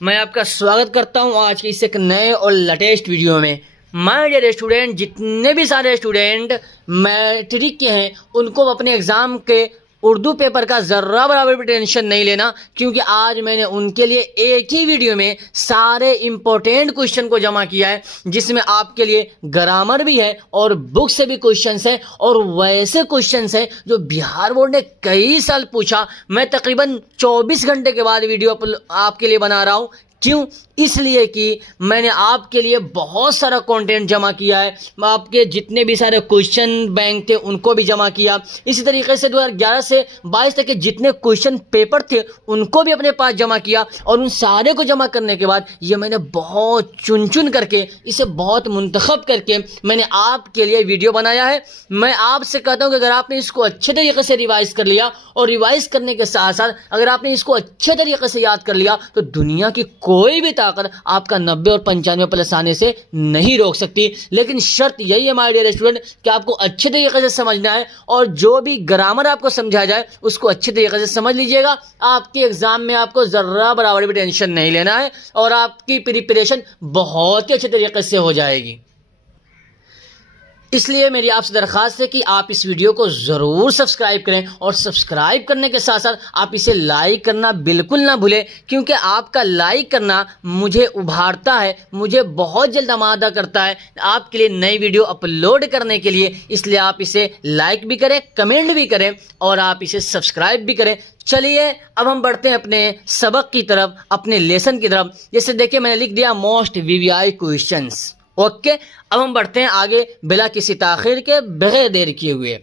मैं आपका स्वागत करता हूं आज के इस एक नए और लेटेस्ट वीडियो में। माय डियर स्टूडेंट, जितने भी सारे स्टूडेंट मैट्रिक के हैं उनको अपने एग्ज़ाम के उर्दू पेपर का ज़र्रा बराबर भी टेंशन नहीं लेना, क्योंकि आज मैंने उनके लिए एक ही वीडियो में सारे इम्पोर्टेंट क्वेश्चन को जमा किया है, जिसमें आपके लिए ग्रामर भी है और बुक से भी क्वेश्चंस है और वैसे क्वेश्चंस हैं जो बिहार बोर्ड ने कई साल पूछा। मैं तकरीबन 24 घंटे के बाद वीडियो आपके लिए बना रहा हूँ। क्यों? इसलिए कि मैंने आपके लिए बहुत सारा कंटेंट जमा किया है, आपके जितने भी सारे क्वेश्चन बैंक थे उनको भी जमा किया। इसी तरीके से 2011 से 22 तक के जितने क्वेश्चन पेपर थे उनको भी अपने पास जमा किया, और उन सारे को जमा करने के बाद ये मैंने बहुत चुन चुन करके, इसे बहुत मुंतखब करके मैंने आपके लिए वीडियो बनाया है। मैं आपसे कहता हूँ कि अगर आपने इसको अच्छे तरीके से रिवाइज कर लिया, और रिवाइज करने के साथ साथ अगर आपने इसको अच्छे तरीके से याद कर लिया, तो दुनिया की कोई भी ताकत आपका 90 और 95 प्लस आने से नहीं रोक सकती। लेकिन शर्त यही है माय डियर स्टूडेंट कि आपको अच्छे तरीके से समझना है, और जो भी ग्रामर आपको समझाया जाए उसको अच्छे तरीके से समझ लीजिएगा। आपके एग्जाम में आपको जर्रा बराबर भी टेंशन नहीं लेना है, और आपकी प्रिपरेशन बहुत ही अच्छे तरीके से हो जाएगी। इसलिए मेरी आपसे दरख्वास्त है कि आप इस वीडियो को ज़रूर सब्सक्राइब करें, और सब्सक्राइब करने के साथ साथ आप इसे लाइक करना बिल्कुल ना भूलें, क्योंकि आपका लाइक करना मुझे उभारता है, मुझे बहुत जल्द आमादा करता है आपके लिए नई वीडियो अपलोड करने के लिए। इसलिए आप इसे लाइक भी करें, कमेंट भी करें, और आप इसे सब्सक्राइब भी करें। चलिए अब हम बढ़ते हैं अपने सबक की तरफ, अपने लेसन की तरफ। जैसे देखिए मैंने लिख दिया मोस्ट वीवीआई क्वेश्चंस। ओके, अब हम बढ़ते हैं आगे बिला किसी ताखिर के, बगैर देर किए हुए।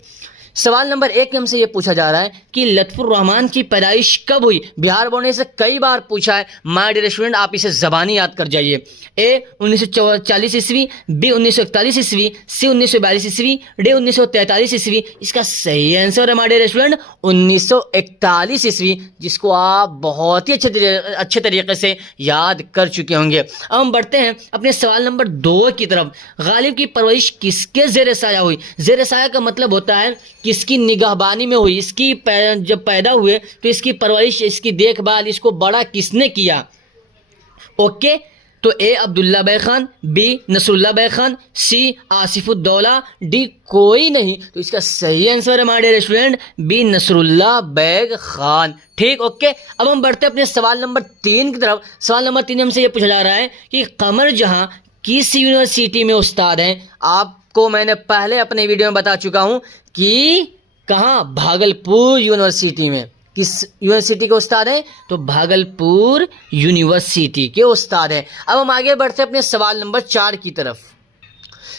सवाल नंबर 1 में हमसे ये पूछा जा रहा है कि लत्फुर रहमान की पैदाइश कब हुई। बिहार बोर्ड ने इसे कई बार पूछा है। माय डियर स्टूडेंट, आप इसे ज़बानी याद कर जाइए। ए 1940 ईस्वी, बी 1941 ईस्वी, सी 1942 ईस्वी, डी 1943 ईस्वी। इसका सही आंसर है माय डियर स्टूडेंट 1941 ईस्वी, जिसको आप बहुत ही अच्छे तरीके से याद कर चुके होंगे। अब हम बढ़ते हैं अपने सवाल नंबर 2 की तरफ। गालिब की परवरिश किसके ज़ेर साया हुई। ज़ेर साया का मतलब होता है किसकी निगहबानी में हुई। इसकी जब पैदा हुए तो इसकी परवरिश, इसकी देखभाल, इसको बड़ा किसने किया। ओके, तो A Abdullah Baig Khan, B Nasrullah Baig Khan, C Asifuddaula, D कोई नहीं। तो इसका सही आंसर है my dear student B Nasrullah Baig Khan. ठीक, ओके। अब हम बढ़ते हैं अपने सवाल नंबर 3 की तरफ। सवाल नंबर 3 हमसे ये पूछा जा रहा है कि कमर जहां किस यूनिवर्सिटी में उस्ताद हैं। आपको मैंने पहले अपने वीडियो में बता चुका हूं कि कहाँ, भागलपुर यूनिवर्सिटी में। किस यूनिवर्सिटी के उस्ताद हैं? तो भागलपुर यूनिवर्सिटी के उस्ताद हैं। अब हम आगे बढ़ते हैं अपने सवाल नंबर 4 की तरफ।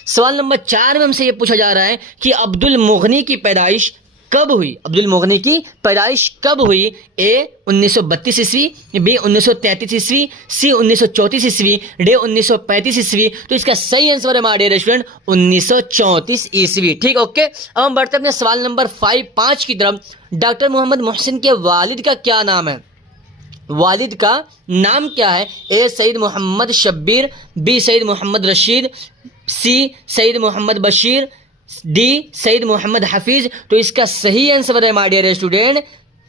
सवाल नंबर 4 में हमसे ये पूछा जा रहा है कि अब्दुल मुगनी की पैदाइश कब हुई। अब्दुल मुगनी की पैदाइश कब हुई। ए 1932 ईस्वी, बी 1933 ईस्वी, सी 1934 ईस्वी, डी 1935 ईस्वी। तो इसका सही आंसर है माय डियर स्टूडेंट 1934 ईस्वी। ठीक, ओके। अब हम बढ़ते हैं अपने सवाल नंबर 5 की तरफ। डॉक्टर मोहम्मद मोहसिन के वालिद का क्या नाम है। वालिद का नाम क्या है। A Saeed Mohammad Shabbir, B Saeed Mohammad Rashid, C Saeed Mohammad Bashir, D Saeed Mohammad Hafeez. तो इसका सही आंसर है my dear student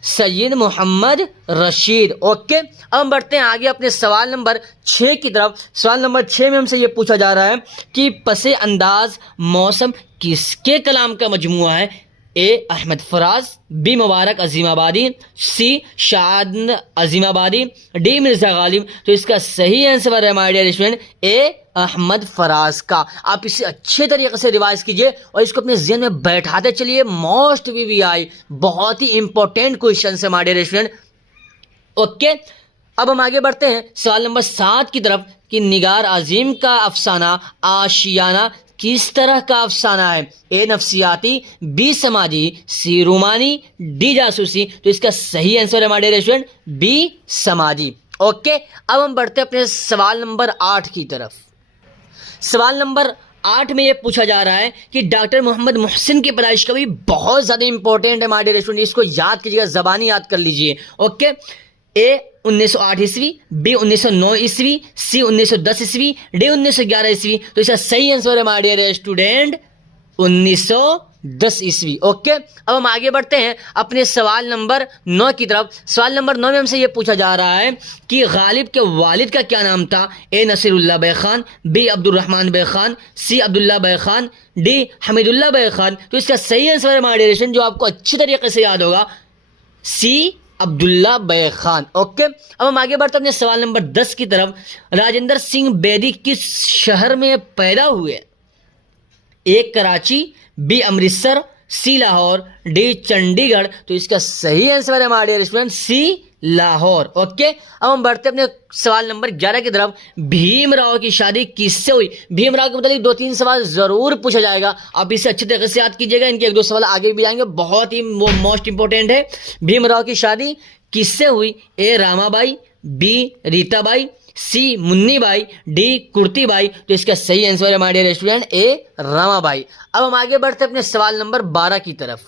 Saeed Mohammad Rashid. Okay, अब हम बढ़ते हैं आगे अपने सवाल नंबर 6 की तरफ। सवाल नंबर 6 में हमसे ये पूछा जा रहा है कि पसे अंदाज मौसम किसके कलाम का मजमुआ है। ए अहमद फराज, बी मुबारक अजीमाबादी, सी शाद अजीमाबादी, डी मिर्जा गालिब। तो इसका सही आंसर है माय डियर स्टूडेंट ए अहमद फराज का। आप इसे अच्छे तरीके से रिवाइज कीजिए और इसको अपने ज़हन में बैठाते चलिए। मोस्ट वीवीआई बहुत ही इंपॉर्टेंट क्वेश्चन है माय डियर स्टूडेंट। ओके, अब हम आगे बढ़ते हैं सवाल नंबर 7 की तरफ कि निगार अजीम का अफसाना आशियाना किस तरह का अफसाना है। ए नफ्सियाती, बी समाजी, सी रूमानी, डी जासूसी। तो इसका सही आंसर है माय डियर स्टूडेंट बी समाजी। ओके, अब हम बढ़ते हैं अपने सवाल नंबर 8 की तरफ। सवाल नंबर 8 में ये पूछा जा रहा है कि डॉक्टर मोहम्मद मोहसिन की पैदाइश का भी बहुत ज़्यादा इंपॉर्टेंट है माय डियर स्टूडेंट। इसको याद कीजिएगा, ज़बानी याद कर लीजिए। ओके, ए 1908 ईस्वी, बी 1909 ईस्वी, सी 1910 ईस्वी, डी 1911 ईस्वी। तो इसका सही आंसर है माय डियर स्टूडेंट 1909 1910 ईस्वी। ओके, अब हम आगे बढ़ते हैं अपने सवाल नंबर 9 की तरफ। सवाल नंबर 9 में हमसे ये पूछा जा रहा है कि गालिब के वालिद का क्या नाम था? ए नसीरुल्लाह बे खान, बी अब्दुर्रहमान बे खान, सी अब्दुल्ला बे खान, डी हमीदुल्लाह बे खान। तो इसका सही आंसर है मॉडरेशन, जो आपको अच्छी तरीके से याद होगा, सी अब्दुल्ला बे खान। ओके, अब हम आगे बढ़ते हैं अपने सवाल नंबर 10 की तरफ। राजेंद्र सिंह बेदी किस शहर में पैदा हुए? ए कराची, बी अमृतसर, सी लाहौर, डी चंडीगढ़। तो इसका सही आंसर है हमारे रेस्टोरेंट सी लाहौर। ओके, अब हम बढ़ते अपने सवाल नंबर 11 की तरफ। भीमराव की शादी किससे हुई? भीमराव के मतलब 2-3 सवाल जरूर पूछा जाएगा, आप इसे अच्छे तरीके से याद कीजिएगा। इनके 1-2 सवाल आगे भी आएंगे, बहुत ही वो मोस्ट इंपॉर्टेंट है। भीमराव की शादी किससे हुई? ए रामाबाई, बी रीताबाई, सी मुन्नीबाई, डी कुर्तीबाई। तो इसका सही आंसर है हमारे रेस्टोरेंट ए रामाबाई। अब हम आगे बढ़ते अपने सवाल नंबर 12 की तरफ।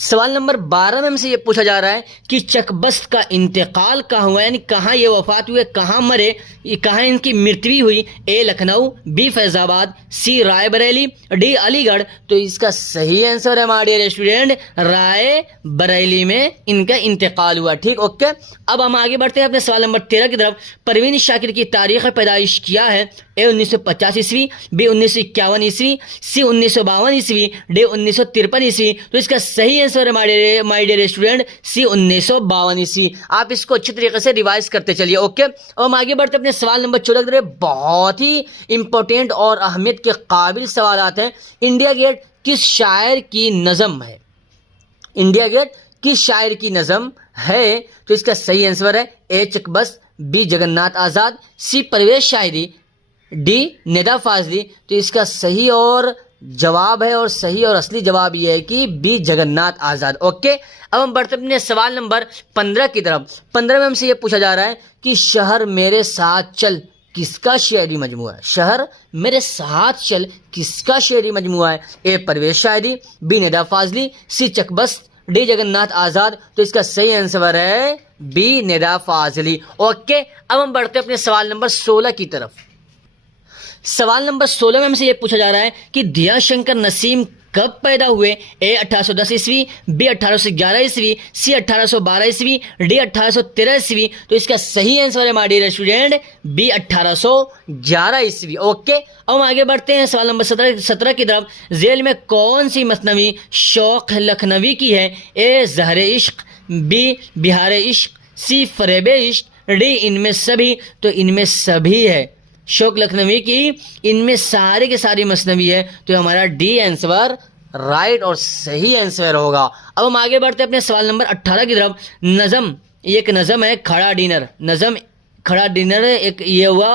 सवाल नंबर 12 में हमसे ये पूछा जा रहा है कि चकबस्त का इंतकाल कहाँ हुआ, यानी कहाँ ये वफात हुए, कहाँ मरे, कहाँ इनकी मृत्यु हुई? ए लखनऊ, बी फैजाबाद, सी रायबरेली, डी अलीगढ़। तो इसका सही आंसर है हमारे रेस्टोरेंट रायबरेली में इनका इंतकाल हुआ। ठीक, ओके। अब हम आगे बढ़ते हैं अपने सवाल नंबर 13 की तरफ। परवीन शाकिर की तारीख पैदाइश क्या है? ए 1950 ईस्वी, बी 1951 ईस्वी, सी 1952 ईस्वी, डी 1953 ईस्वी। तो इसका सही आंसर है माय डियर स्टूडेंट सी 1952 ईस्वी। आप इसको अच्छी तरीके से रिवाइज करते चलिए। ओके, अब हम आगे बढ़ते अपने सवाल नंबर 14 की तरफ। बहुत ही इंपॉर्टेंट और अहमियत के काबिल सवाल आते हैं। इंडिया गेट किस शायर की नज़म है? इंडिया गेट किस शायर की नज़म है? तो इसका सही आंसर है ए चकबस्त, बी जगन्नाथ आज़ाद, सी परवेज शायरी, डी निदा फाजली। तो इसका सही और जवाब है और सही और असली जवाब ये है कि बी जगन्नाथ आज़ाद। ओके, अब हम बढ़ते अपने सवाल नंबर 15 की तरफ। 15 में हमसे ये पूछा जा रहा है कि शहर मेरे साथ चल किसका शेरी मजमुआ है? शहर मेरे साथ चल किसका शेरी मजमुआ है? A Parvez Shayari, B Nida Fazli, C Chakbast, D Jagannath आज़ाद। तो इसका सही आंसर है बी निदा फाजली। ओके, अब हम बढ़ते अपने सवाल नंबर 16 की तरफ। सवाल नंबर 16 में हमसे यह पूछा जा रहा है कि दिया शंकर नसीम कब पैदा हुए? ए 1810 ईस्वी, बी 1811 ईस्वी, सी 1812 ईस्वी, डी 1813 ईस्वी। तो इसका सही आंसर है माय डियर स्टूडेंट बी 1811 ईस्वी। ओके, अब हम आगे बढ़ते हैं सवाल नंबर 17 की तरफ। जेल में कौन सी मसनवी शौक लखनवी की है? ए ज़हरे इश्क, बी बिहार इश्क, सी फरेब इश्क, डी इनमें सभी। तो इनमें सभी है शौक लखनवी की, इनमें सारे के सारी मसनवी है। तो हमारा डी आंसर राइट और सही आंसर होगा। अब हम आगे बढ़ते हैं अपने सवाल नंबर 18 की तरफ। नज़म, एक नज़म है खड़ा डिनर। नज़म खड़ा डिनर एक ये हुआ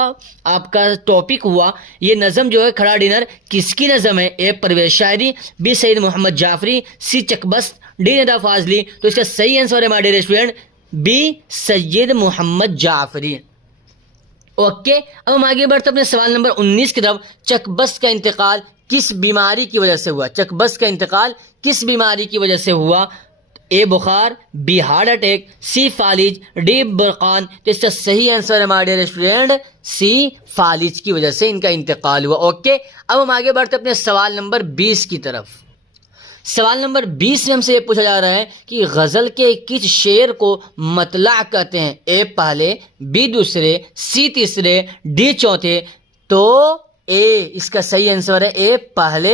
आपका टॉपिक हुआ। ये नज़म जो है खड़ा डिनर किसकी नज़म है? A Parvez Shayari, B Syed Mohammad Jafri, C Chakbast, D Nida Fazli. तो इसका सही आंसर है हमारे student B Syed Mohammad Jafri. Okay, अब हम आगे बढ़ते अपने सवाल नंबर 19 की तरफ। चकबस्त का इंतकाल किस बीमारी की वजह से हुआ? चकबस्त का इंतकाल किस बीमारी की वजह से हुआ? ए बुखार, बी हार्ट अटैक, सी फालिज, डी बरकान। तो इसका सही आंसर है हमारे स्टूडेंट सी फालिज की वजह से इनका इंतकाल हुआ। ओके, अब हम आगे बढ़ते अपने सवाल नंबर 20 की तरफ। सवाल नंबर 20 में हमसे ये पूछा जा रहा है कि गज़ल के किस शेर को मतला कहते हैं? ए पहले, बी दूसरे, सी तीसरे, डी चौथे। तो ए इसका सही आंसर है ए पहले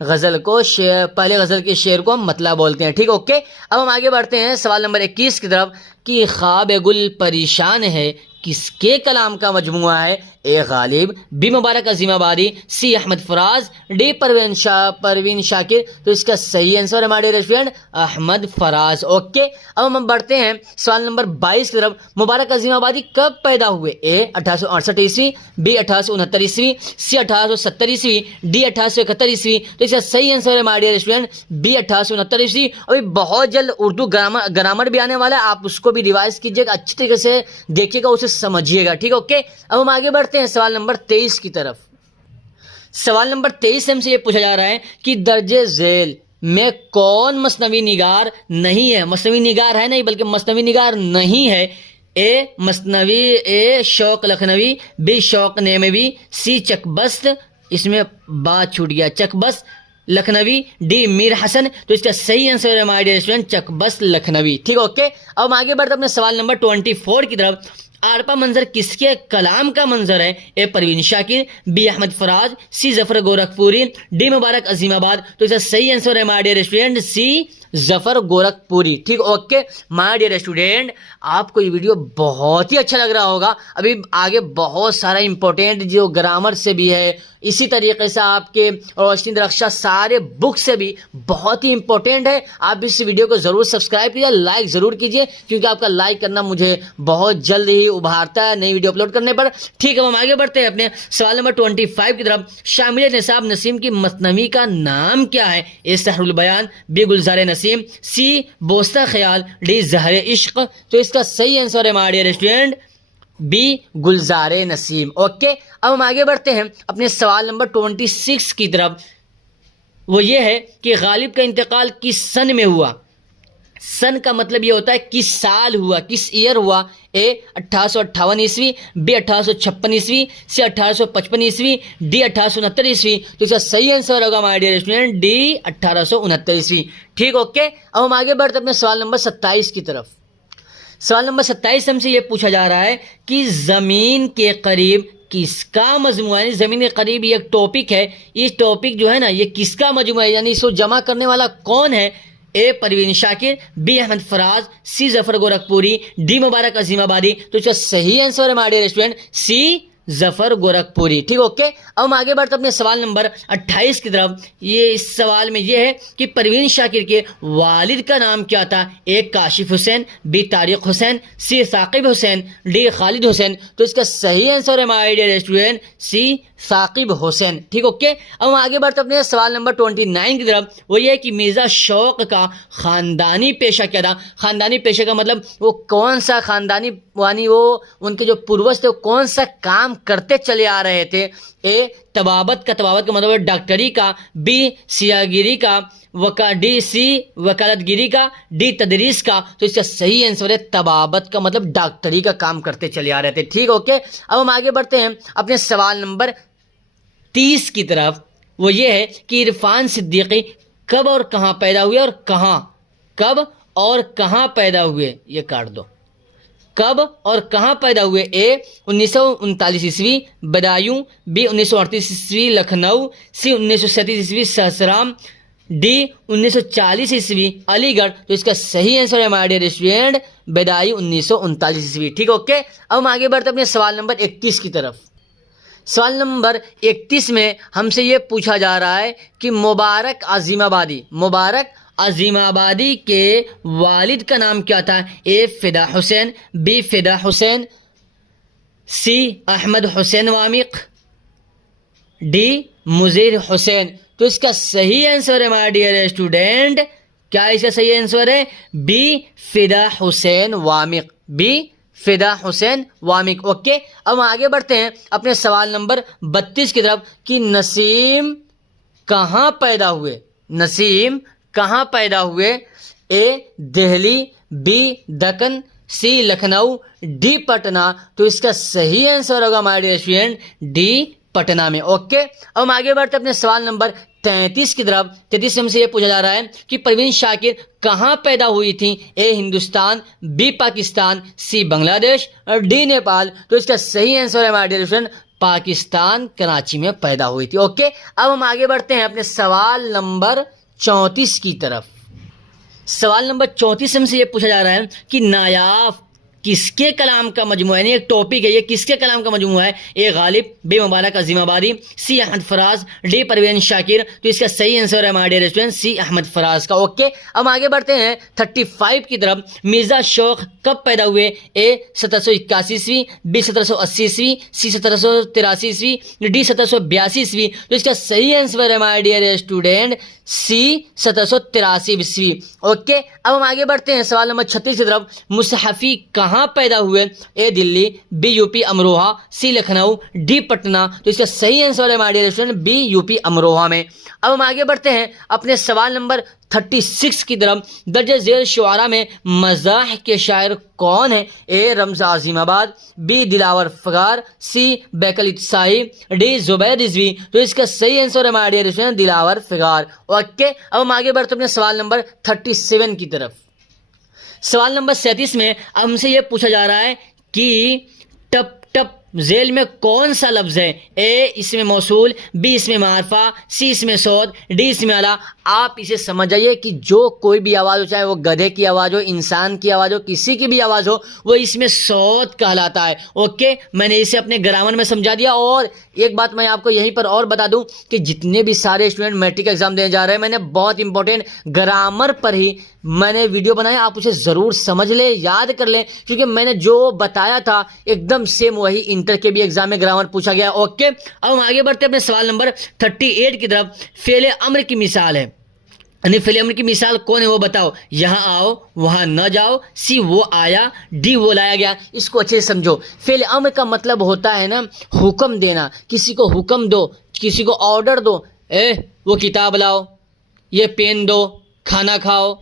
गज़ल को शेर, पहले गज़ल के शेर को हम मतला बोलते हैं। ठीक, ओके। अब हम आगे बढ़ते हैं सवाल नंबर 21 की तरफ कि ख्वाब गुल परेशान है किसके कलाम का मजमुआ है? A Ghalib, B Mubarak Azimabadi, C Ahmad Faraz, D Parveen Shakir. तो इसका सही आंसर है हमारे रेस्टोरेंट अहमद फराज। ओके, अब हम बढ़ते हैं सवाल नंबर 22 की तरफ। मुबारक अजीमाबादी कब पैदा हुए? ए 1868 ईस्वी, बी 1869 ईस्वी, सी 1870 ईस्वी, डी 1871 ईस्वी। तो इसका सही आंसर है हमारे रेस्टोरेंट बी 1869 ईस्वी। अभी बहुत जल्द उर्दू ग्रामर भी आने वाला है, आप उसको भी रिवाइज कीजिएगा, अच्छी तरीके से देखिएगा, उसे समझिएगा। ठीक, ओके। अब हम आगे बढ़ते हैं सवाल नंबर 23 की तरफ। सवाल नंबर 23 हमसे ये पूछा जा रहा है कि दर्जे झेल में कौन मसनवी निगार नहीं है? मसनवी निगार है नहीं बल्कि मसनवी निगार नहीं है। ए मसनवी, ए शौक लखनवी, बी शौक नेमवी, सी चकबस्त, इसमें बात छूट गया, चकबस्त, लखनवी, डी मीर हसन। तो इसका सही आंसर है माय डियर स्टूडेंट चकबस लखनवी। ठीक है, ओके। अब हम आगे बढ़ते अपने सवाल नंबर 24 की तरफ। आरपा मंजर किसके कलाम का मंजर है? A Parveen Shakir, B Ahmad Faraz, C Zafar Gorakhpuri, D Mubarak Azimabad. तो इसका सही आंसर है my dear student C Zafar Gorakhpuri. ठीक, ओके माय डियर स्टूडेंट, आपको ये वीडियो बहुत ही अच्छा लग रहा होगा। अभी आगे बहुत सारा इंपॉर्टेंट जो ग्रामर से भी है, इसी तरीके से आपके रोशनी रक्षा सारे बुक से भी बहुत ही इंपॉर्टेंट है। आप इस वीडियो को जरूर सब्सक्राइब कीजिए, लाइक जरूर कीजिए, क्योंकि आपका लाइक करना मुझे बहुत जल्द ही उभारता है नई वीडियो अपलोड करने पर। ठीक है, हम आगे बढ़ते हैं अपने सवाल नंबर 25 की तरफ। शामिल निसाब नसीम की मसनवी का नाम क्या है? ए सहरुल बयान, बी गुलजार नसीम, सी बोस्ता ख्याल, डी जहर इश्क। तो इसका सही आंसर है my dear student B Gulzar Naseem. Okay, अब हम आगे बढ़ते हैं अपने सवाल नंबर 26 की तरफ। वो ये है कि गालिब का इंतकाल किस सन में हुआ? सन का मतलब ये होता है किस साल हुआ, किस ईयर हुआ। ए 1858 ईस्वी, बी 1856 ईस्वी, सी 1855 ईस्वी, डी 1869 ईस्वी। तो इसका सही आंसर होगा माय डियर स्टूडेंट डी 1869 ईस्वी। ठीक, ओके। अब हम आगे बढ़ते अपने सवाल नंबर 27 की तरफ। सवाल नंबर 27 हमसे ये पूछा जा रहा है कि जमीन के करीब किसका मजमुआ है? जमीन के करीब ये एक टॉपिक है, इस टॉपिक जो है ना ये किसका मजमुआ है, यानी इसको जमा करने वाला कौन है? A Parveen Shakir, B Ahmad Faraz, C Zafar Gorakhpuri, D Mubarak Azimabadi. तो इसका सही आंसर है my dear student C Zafar Gorakhpuri. ठीक, ओके। अब हम आगे बढ़ते अपने सवाल नंबर 28 की तरफ। ये इस सवाल में ये है कि परवीन शाकिर के वालिद का नाम क्या था? A Kashif Hussain, B Tariq Hussain, C Saqib Hussain, D Khalid Hussain. तो इसका सही आंसर है my dear student C Saqib Hussain. ठीक, ओके। अब हम आगे बढ़ते अपने सवाल नंबर 29 की तरफ। वो ये है कि मिर्जा शौक का खानदानी पेशा क्या था? खानदानी पेशे का मतलब वो कौन सा खानदानी, यानी वो उनके जो पूर्वज थे वो कौन सा काम करते चले आ रहे थे? ए तबाबत का मतलब डॉक्टरी का, बी सियागिरी का, डी सी वकालतगिरी का, डी तदरीस का। तो इसका सही आंसर है तबाबत का मतलब डॉक्टरी का काम करते चले आ रहे थे। ठीक, ओके। अब हम आगे बढ़ते हैं अपने सवाल नंबर 30 की तरफ। वो ये है कि इरफान सिद्दीकी कब और कहाँ पैदा हुए और कहाँ, कब और कहाँ पैदा हुए? ये काट दो। कब और कहाँ पैदा हुए? ए 1939 ईस्वी बदायूं, बी 1938 ईस्वी लखनऊ, सी 1937 ईस्वी सहसराम, डी 1940 ईस्वी अलीगढ़। तो इसका सही आंसर है माय डियर स्टूडेंट बदायूं 1939 ईस्वी। ठीक, ओके। अब हम आगे बढ़ते अपने सवाल नंबर 31 की तरफ। सवाल नंबर 31 में हमसे ये पूछा जा रहा है कि मुबारक अजीमाबादी के वालिद का नाम क्या था? ए फिदा हुसैन, बी फिदा हुसैन, सी अहमद हुसैन वामिक, डी मुजीर हुसैन। तो इसका सही आंसर है माय डियर स्टूडेंट, क्या इसका सही आंसर है? बी फिदा हुसैन वामिक, बी फिदा हुसैन वामिक। ओके, अब हम आगे बढ़ते हैं अपने सवाल नंबर 32 की तरफ कि नसीम कहाँ पैदा हुए? नसीम कहाँ पैदा हुए? A Delhi, B Deccan, C Lucknow, D Patna. तो इसका सही आंसर होगा my dear student D Patna में। ओके, अब हम आगे बढ़ते अपने सवाल नंबर 33 की तरफ। 33 हमसे ये पूछा जा रहा है कि परवीन शाकिर कहाँ पैदा हुई थी? A Hindustan, B Pakistan, C Bangladesh और डी नेपाल। तो इसका सही आंसर है my dear student Pakistan Karachi में पैदा हुई थी। ओके, अब हम आगे बढ़ते हैं अपने सवाल नंबर 34 की तरफ। सवाल नंबर 34 हमसे ये पूछा जा रहा है कि नायाब किसके कलाम का मजमूआ है? एक टॉपिक है, ये किसके कलाम का मजमूआ है? A Ghalib, B Mubarak Azimabadi, C Ahmad Faraz, D Parveen Shakir. तो इसका सही आंसर है my dear student C Ahmad Faraz का। ओके, अब आगे बढ़ते हैं 35 की तरफ। मिर्जा शौक कब पैदा हुए? ए 1781 ईस्वी, बी 1780 ईस्वी, सी 1783 ईस्वी, डी 1782 ईस्वी। तो इसका सही आंसर है माय डियर स्टूडेंट सी 1783 ईस्वी। ओके, अब हम आगे बढ़ते हैं सवाल नंबर 36 की तरफ। मुसहफी कहाँ पैदा हुए? A Delhi, B UP Amroha, C Lucknow, D Patna. तो इसका सही आंसर है my dear student B UP Amroha में। अब हम आगे बढ़ते हैं अपने सवाल नंबर 36 की तरफ। दर्ज झेल शुआरा में मज़ाह के शायर कौन है? A Ramz Azimabad, B Dilawar Figar, C Bekal Sahib, D Zubair Rizvi. तो इसका सही आंसर है my dear student Dilawar Figar. Okay, अब हम आगे बढ़ते हैं अपने सवाल नंबर 37 की तरफ। सवाल नंबर 37 में हमसे यह पूछा जा रहा है कि टप टप झेल में कौन सा लफ्ज है? ए इसमें मौसूल, बी इसमें मारफा, सी इसमें सौद, डी इसमें आला। आप इसे समझ जाइए कि जो कोई भी आवाज़ हो, चाहे वो गधे की आवाज़ हो, इंसान की आवाज़ हो, किसी की भी आवाज़ हो, वो इसमें सौद कहलाता है। ओके, मैंने इसे अपने ग्रामर में समझा दिया। और एक बात मैं आपको यहीं पर और बता दूं कि जितने भी सारे स्टूडेंट मैट्रिक एग्जाम देने जा रहे हैं, मैंने बहुत इंपॉर्टेंट ग्रामर पर ही मैंने वीडियो बनाया। आप उसे ज़रूर समझ लें, याद कर लें, क्योंकि मैंने जो बताया था एकदम सेम वही इंटर के भी एग्जाम में ग्रामर पूछा गया। ओके, अब हम आगे बढ़ते हैं अपने सवाल नंबर 38 की तरफ। फेले अम्र की मिसाल है, यानी फेले अम्र की मिसाल कौन है वो बताओ। यहाँ आओ, वहां न जाओ, सी वो आया, डी वो लाया गया। इसको अच्छे से समझो। फेले अम्र का मतलब होता है ना हुक्म देना, किसी को हुक्म दो, किसी को ऑर्डर दो। ए वो किताब लाओ, ये पेन दो, खाना खाओ,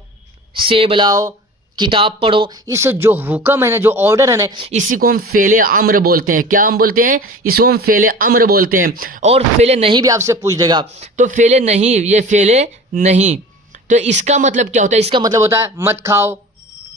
सेब लाओ, किताब पढ़ो। इस जो हुक्म है ना, जो ऑर्डर है ना, इसी को हम फेले अम्र बोलते हैं। क्या हम बोलते हैं? इसको हम फेले अम्र बोलते हैं। और फेले नहीं भी आपसे पूछ देगा तो फेले नहीं, ये फेले नहीं, तो इसका मतलब क्या होता है? इसका मतलब होता है मत खाओ,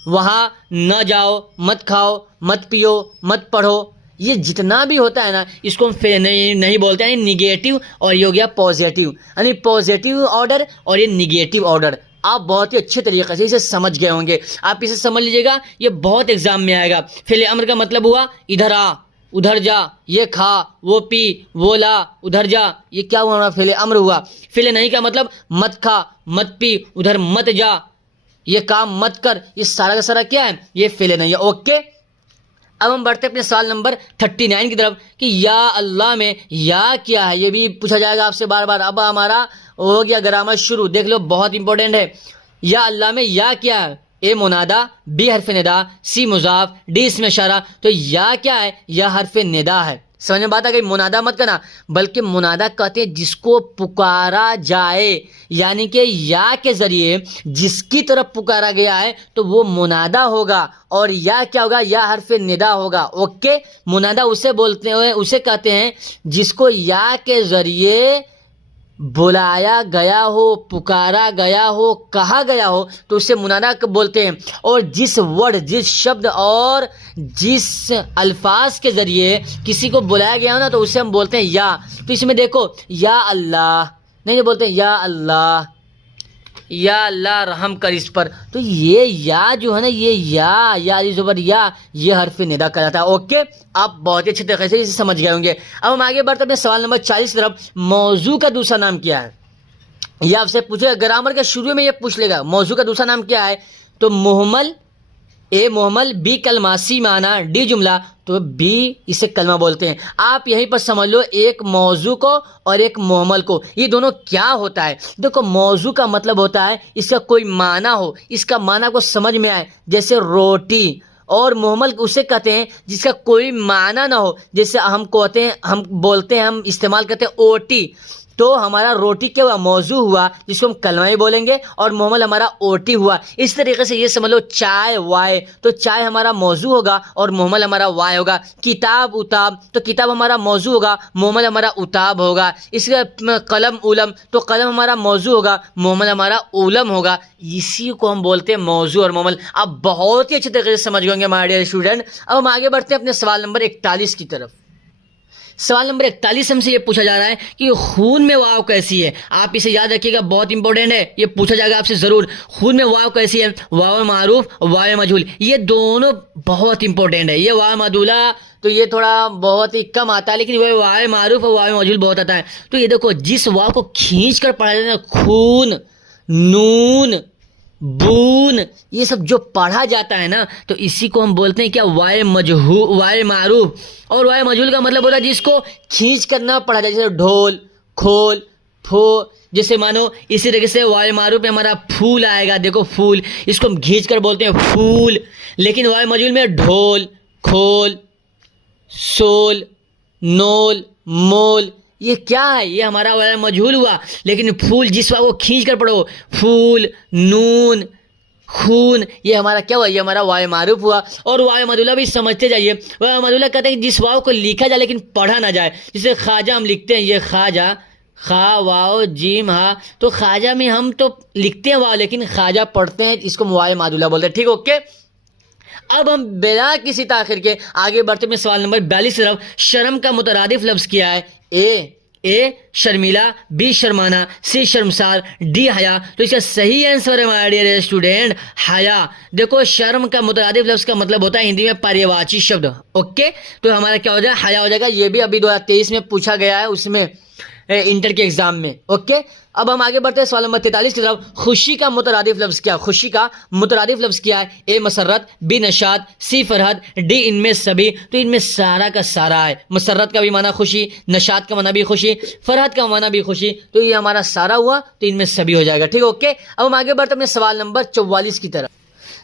वहां न जाओ, मत खाओ, मत पियो, मत पढ़ो। ये जितना भी होता है ना, इसको हम फेले नहीं बोलते हैं। निगेटिव और ये हो गया पॉजिटिव, यानी पॉजिटिव ऑर्डर और ये निगेटिव ऑर्डर। आप बहुत ही अच्छे तरीके से इसे समझ गए होंगे। आप इसे समझ लीजिएगा, ये बहुत एग्जाम में आएगा। फेले अम्र का मतलब हुआ इधर आ, उधर जा, ये खा, वो पी, वो ला, उधर जा। ये क्या हुआ? फेले अम्र हुआ। फेले नहीं का मतलब मत खा, मत पी, उधर मत जा, ये काम मत कर। ये सारा का सारा क्या है? ये फेले नहीं है। ओके, अब हम बढ़ते हैं अपने सवाल नंबर 39 की तरफ कि या अल्लाह में या क्या है? ये भी पूछा जाएगा आपसे बार बार। अब हमारा हो गया ग्रामर शुरू, देख लो, बहुत इंपॉर्टेंट है। या अल्लाह में या क्या है? ए मुनादा, बी हरफ निदा, सी मुजाफ, डी इसमें इशारा। तो या क्या है? या हरफ निदा है। समझ में बात आ गई? मुनादा मत करना, बल्कि मुनादा कहते हैं जिसको पुकारा जाए, यानी कि या के जरिए जिसकी तरफ पुकारा गया है तो वो मुनादा होगा। और या क्या होगा? या हरफ निदा होगा। ओके, मुनादा उसे बोलते हैं, उसे कहते हैं जिसको या के जरिए बुलाया गया हो, पुकारा गया हो, कहा गया हो, तो उसे मुनादा बोलते हैं। और जिस वर्ड, जिस शब्द और जिस अल्फाज के जरिए किसी को बुलाया गया हो ना, तो उसे हम बोलते हैं या। तो इसमें देखो, या अल्लाह नहीं बोलते, या अल्लाह, या अल्लाह रहम कर इस पर। तो ये या जो है ना, ये या ज़बर या, ये हरफ निदा कहलाता है। ओके, आप बहुत ही अच्छे तरीके से इसे समझ गए होंगे। अब हम आगे बढ़ते हैं सवाल नंबर 40 की तरफ। मौजू का दूसरा नाम क्या है? ये आपसे पूछेगा, ग्रामर के शुरू में ये पूछ लेगा मौजू का दूसरा नाम क्या है। तो मुहम्मल, ए मोहम्मल, बी कलमा, सी माना, डी जुमला। तो बी इसे कलमा बोलते हैं। आप यहीं पर समझ लो एक मौजू को और एक मोहम्मल को, ये दोनों क्या होता है। देखो, मौजू का मतलब होता है इसका कोई माना हो, इसका माना को समझ में आए, जैसे रोटी। और मोहम्मल उसे कहते हैं जिसका कोई माना ना हो, जैसे हम कहते हैं, हम बोलते हैं, हम इस्तेमाल करते हैं ओटी। तो हमारा रोटी क्या हुआ? मौजू हुआ, जिसको हम कलमा ही बोलेंगे, और मोहम्मल हमारा ओटी हुआ। इस तरीके से ये समझ लो चाय वाय, तो चाय हमारा मौजू होगा और मोहम्मल हमारा वाय होगा। किताब उताब, तो किताब हमारा मौजू होगा, मोहम्मल हमारा उताब होगा। इसके कलम उलम, तो कलम हमारा मौजू होगा, मोहम्मल हमारा उलम होगा। इसी को हम बोलते हैं मौजू और मोहम्मल। आप बहुत ही अच्छे तरीके से समझ गए माय डियर स्टूडेंट। अब हम आगे बढ़ते हैं अपने सवाल नंबर 41 की तरफ। सवाल नंबर 41 हमसे ये पूछा जा रहा है कि खून में वाव कैसी है। आप इसे याद रखिएगा, बहुत इंपॉर्टेंट है, ये पूछा जाएगा आपसे जरूर। खून में वाव कैसी है? वाव मारूफ, वाव मजहूल, ये दोनों बहुत इंपॉर्टेंट है। ये वाव मदूला तो ये थोड़ा बहुत ही कम आता है, लेकिन वह वाव मारूफ और वाव मजहूल बहुत आता है। तो ये देखो, जिस वाव को खींच कर पढ़ा जाता है, खून, नून, बून, ये सब जो पढ़ा जाता है ना, तो इसी को हम बोलते हैं क्या? वाय मजहूल, वाय मारूफ। और वाय मजहूल का मतलब होता है जिसको खींच कर ना पढ़ा जाए, जैसे ढोल, खोल, फो, जैसे मानो इसी तरीके से वाय मारूफ में हमारा फूल आएगा, देखो फूल, इसको हम खींच कर बोलते हैं फूल। लेकिन वाय मजूल में ढोल, खोल, सोल, नोल, मोल, ये क्या है? ये हमारा वाय मजहूल हुआ। लेकिन फूल जिस वाव को खींच कर पढ़ो, फूल, नून, खून, ये हमारा क्या हुआ? ये हमारा वाय मारूफ हुआ। और वाय मजूला भी समझते जाइए। वाय मजूला कहते हैं कि जिस वाव को लिखा जाए लेकिन पढ़ा ना जाए। जैसे ख्वाजा हम लिखते हैं, ये ख्वाजा, खा वाव जीम हा, तो ख्वाजा में हम तो लिखते हैं वाव लेकिन ख्वाजा पढ़ते हैं, इसको वाय माजूला बोलते हैं। ठीक, ओके। अब हम बिना किसी ताखिर के आगे बढ़ते हैं सवाल नंबर 42 की तरफ। शर्म का मुतरादिफ लफ्ज क्या है? ए शर्मिला, बी शर्माना, सी शर्मसार, डी हया। तो इसका सही आंसर है माय डियर स्टूडेंट हया। देखो शर्म का मुतरादिफ लफ्ज का मतलब होता है हिंदी में पर्यवाची शब्द। ओके, तो हमारा क्या हो जाएगा? हया हो जाएगा। ये भी अभी 2023 में पूछा गया है, उसमें इंटर के एग्जाम में। ओके, अब हम आगे बढ़ते हैं सवाल नंबर 43 की तरफ। खुशी का मुतरादिफ लफ्ज क्या? खुशी का मुतरादिफ लफ्ज क्या है? ए मसरत, बी नशात, सी फरहद, डी इनमें सभी। तो इनमें सारा का सारा है। मसरत का भी माना खुशी, नशात का माना भी खुशी, फरहद का माना भी खुशी, तो ये हमारा सारा हुआ, तो इनमें सभी हो जाएगा। ठीक, ओके। अब हम आगे बढ़ते हैं सवाल नंबर 44 की तरफ।